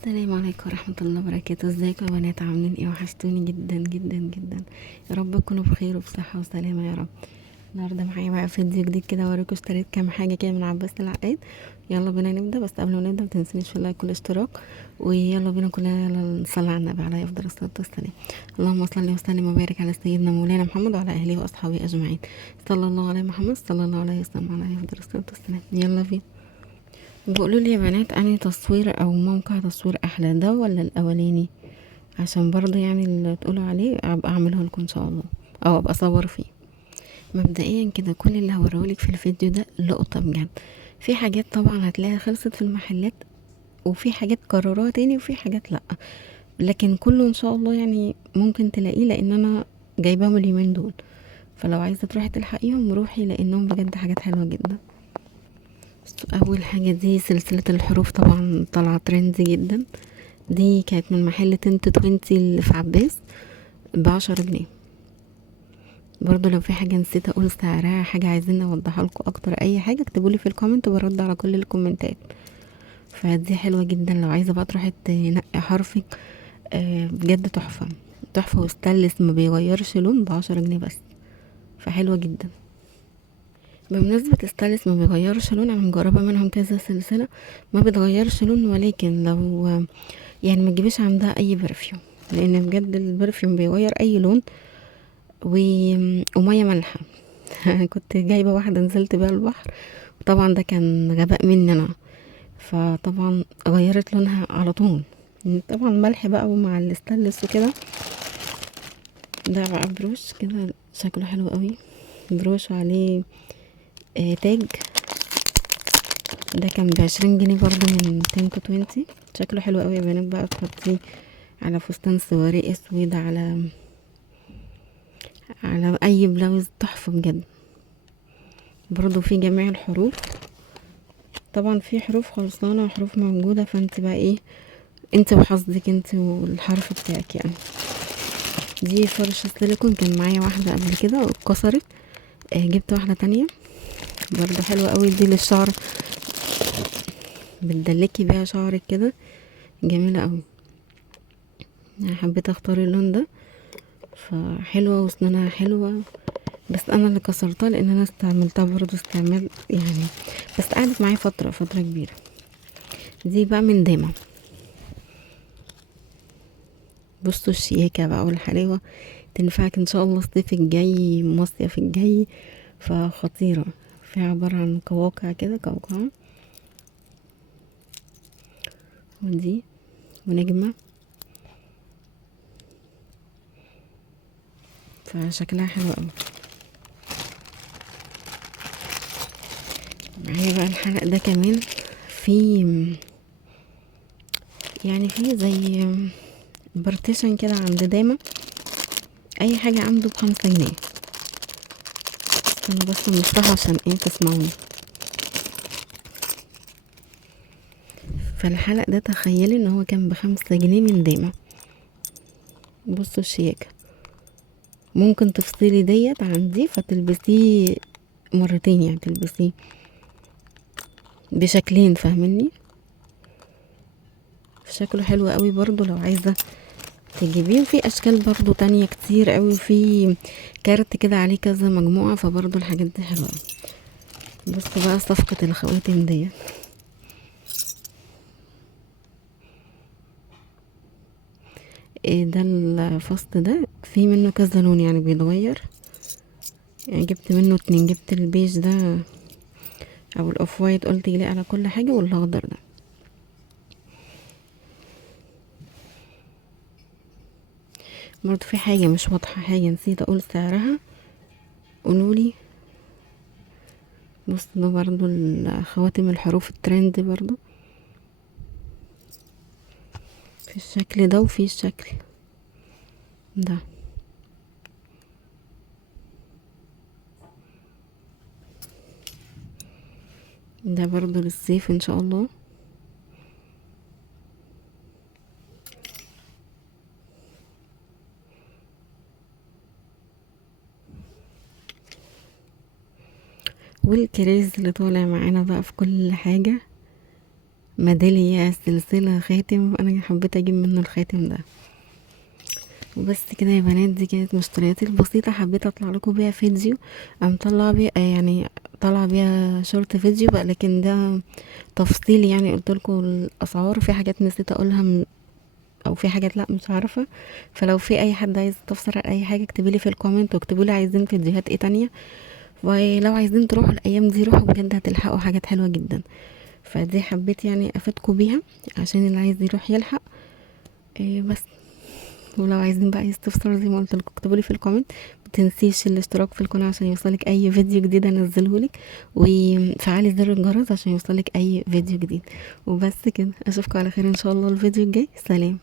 السلام عليكم ورحمة الله وبركاته. ازيكم يا بنات؟ عاملين ايه؟ وحشتوني جدا جدا جدا. يا رب تكونوا بخير وبصحة وسلامة يا رب. النهارده معايا بقى فيديو جديد كده اوريكم اشتريت كام حاجة كده من عباس العقاد. يلا بينا نبدأ، بس قبل ما نبدأ متنسونيش في اللايك والاشتراك. ويلا بينا كلنا يلا نصلي على النبي عليه افضل الصلاة والسلام. اللهم صل وسلم وبارك على سيدنا مولانا محمد وعلى اهله واصحابه اجمعين. صلى الله عليه محمد صلى الله عليه وسلم عليه افضل الصلاة والسلام. يلا بينا. بيقولوا لي يا بنات انهي تصوير او موقع تصوير احلى، ده ولا الاولاني؟ عشان برضه يعني اللي تقولوا عليه ابقى اعمله لكم ان شاء الله، او ابقى اصور فيه. مبدئيا كده كل اللي هوريهولك في الفيديو ده لقطة بجد. في حاجات طبعا هتلاقيها خلصت في المحلات، وفي حاجات كرروها تاني، وفي حاجات لا. لكن كله ان شاء الله يعني ممكن تلاقيه، لان انا جايباهم اليومين دول. فلو عايزه تروحي تلحقيهم روحي، لانهم بجد حاجات حلوه جدا. اول حاجه دي سلسله الحروف، طبعا طالعه ترند جدا. دي كانت من محل تنت توينتي اللي في عباس، ب10 جنيه. برضو لو في حاجه نسيت اقول سعرها، حاجه عايزين اوضحها لكم اكتر، اي حاجه اكتبولي في الكومنت وبرد على كل الكومنتات. فدي حلوه جدا لو عايزه بقى تروحي تنقي حرفك. بجد تحفه. تحفه وستانلس ما بيغيرش لون، ب10 جنيه بس. فحلوه جدا. بمناسبة ستانلس ما بيغيرش لون، انا مجربة منهم كذا سلسلة ما بتغيرش لون. ولكن لو يعني ما تجيبيش عندها اي برفيوم، لان بجد البرفيوم بيغير اي لون. و... ومية مالحة. كنت جايبة واحدة نزلت بيها البحر، طبعا ده كان غباء مني انا. فطبعا غيرت لونها على طول. طبعا ملح بقى ومع الستانلس وكده. ده بقى بروش كده شكله حلو قوي. بروش وعليه تاج. ده كان ب20 جنيه برضو من تنكو توينتي. شكله حلو قوي يا بنات، بقى تحطيه على فستان سواري اسود، على اي بلاوز، تحفه بجد. برضو في جميع الحروف. طبعا في حروف خلصانه وحروف موجوده، فانت بقى ايه، انت وحظك انت والحرف بتاعك يعني. دي فرشه سيليكون، كان معايا واحده قبل كده واتكسرت. جبت واحده تانية برضو حلوه قوي، دي للشعر، بتدلكي بيها شعرك كده، جميله قوي. يعني حبيت اختار اللون ده، فحلوه وسنانها حلوه. بس انا اللي كسرتها لان انا استعملتها برضو استعمال يعني، بس قعدت معايا فتره كبيره. دي بقى من داما. بصوا الشياكه بقى والحلاوه، تنفعك ان شاء الله الصيف الجاي، مصيف الجاي. فخطيره. فيها عباره عن قواقع كده، قوقعه. ودي ونجمه. فشكلها حلو قوي. معايا بقى الحلق ده كمان. في يعني في زي بارتيشن كده عند داما، اي حاجه عنده ب5 جنيه. استنوا بس نفتحه عشان ايه تسمعوني. فالحلق ده تخيلي ان هو كان ب5 جنيه من داما. بصوا الشياكة. ممكن تفصلي ديت عن دي فتلبسيه مرتين، يعني تلبسيه بشكلين، فاهمني؟ شكله حلو قوي برضو لو عايزة تجيبيه. وفي اشكال برضو تانية كتير قوي، في كارت كده عليه كذا مجموعة، فبرضو الحاجات دي حلوة. بصوا بقى صفقة الخواتم ديت. إيه ده؟ الفصل ده في منه كذا لون يعني بيتغير. يعني جبت منه 2، جبت البيج ده او الاوف وايت، قلت يلاقي على كل حاجة، والاخضر ده. برضو في حاجة مش واضحة، حاجة نسيت اقول سعرها، قولولي. بص ده برضو خواتم الحروف الترند برضو، في الشكل ده وفي الشكل ده. ده برضو للصيف ان شاء الله. والكريز اللي طالع معانا بقى في كل حاجة، ميدالية، سلسلة، خاتم، انا حبيت اجيب منه الخاتم ده. وبس كده يا بنات، دي كانت مشترياتي البسيطة، حبيت اطلع لكم بيها فيديو. ام طلع بيها يعني طلع بيها شورت فيديو بقى، لكن ده تفصيل يعني. قلت لكم الاسعار، في حاجات نسيت اقولها او في حاجات لا مش عارفة. فلو في اي حد عايز تفسر على اي حاجة اكتبوا لي في الكومنت، واكتبوا لي عايزين فيديوهات ايه تانية. ولو عايزين تروحوا الايام دي روحوا بجد، هتلحقوا حاجات حلوة جدا. فدي حبيت يعني افيدكم بيها عشان اللي عايز يروح يلحق. إيه بس. ولو عايزين بقى استفسار زي ما قلت لكم اكتبوا لي في الكومنت. متنسيش الاشتراك في القناه عشان يوصلك اي فيديو جديد انزلهولك، وفعلي زر الجرس عشان يوصلك اي فيديو جديد. وبس كده، اشوفكم على خير ان شاء الله الفيديو الجاي. سلام.